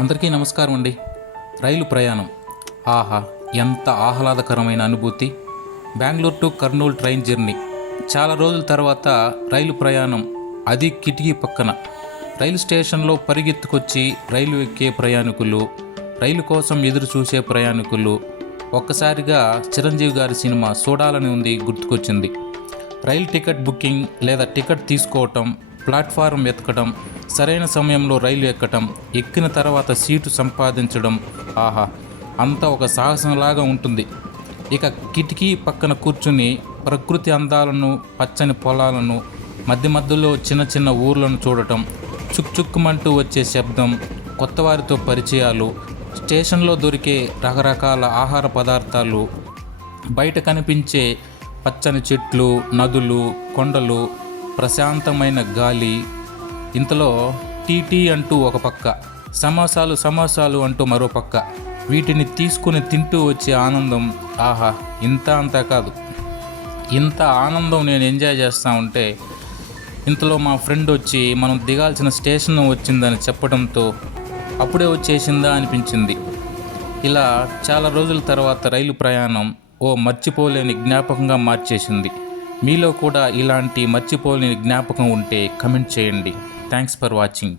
అందరికీ నమస్కారం అండి. రైలు ప్రయాణం ఆహా, ఎంత ఆహ్లాదకరమైన అనుభూతి. Bengaluru to Kurnool train journey. చాలా రోజుల తర్వాత రైలు ప్రయాణం, అది కిటికీ పక్కన. రైలు స్టేషన్లో పరిగెత్తుకొచ్చి రైలు ఎక్కే ప్రయాణికులు, రైలు కోసం ఎదురు చూసే ప్రయాణికులు. ఒక్కసారిగా చిరంజీవి గారి సినిమా చూడాలని ఉంది గుర్తుకొచ్చింది. రైలు టికెట్ బుకింగ్ లేదా టికెట్ తీసుకోవటం, ప్లాట్ఫారం వెతకడం, సరైన సమయంలో రైలు ఎక్కటం, ఎక్కిన తర్వాత సీటు సంపాదించడం, ఆహా, అంతా ఒక సాహసంలాగా ఉంటుంది. ఇక కిటికీ పక్కన కూర్చుని ప్రకృతి అందాలను, పచ్చని పొలాలను, మధ్య మధ్యలో చిన్న చిన్న ఊర్లను చూడటం, చుక్చుక్కుమంటూ వచ్చే శబ్దం, కొత్తవారితో పరిచయాలు, స్టేషన్లో దొరికే రకరకాల ఆహార పదార్థాలు, బయట కనిపించే పచ్చని చెట్లు, నదులు, కొండలు, ప్రశాంతమైన గాలి. ఇంతలో టీటీ అంటూ ఒక పక్క, సమోసాలు అంటూ మరో పక్క. వీటిని తీసుకుని తింటూ వచ్చే ఆనందం, ఆహా, ఇంత అంతా కాదు. ఇంత ఆనందం నేను ఎంజాయ్ చేస్తూ ఉంటే ఇంతలో మా ఫ్రెండ్ వచ్చి మనం దిగాల్సిన స్టేషన్ వచ్చిందని చెప్పడంతో అప్పుడే వచ్చేసిందా అనిపించింది. ఇలా చాలా రోజుల తర్వాత రైలు ప్రయాణం ఓ మర్చిపోలేని జ్ఞాపకంగా మార్చేసింది. మీలో కూడా ఇలాంటి మర్చిపోలేని జ్ఞాపకం ఉంటే కమెంట్ చేయండి. Thanks for watching.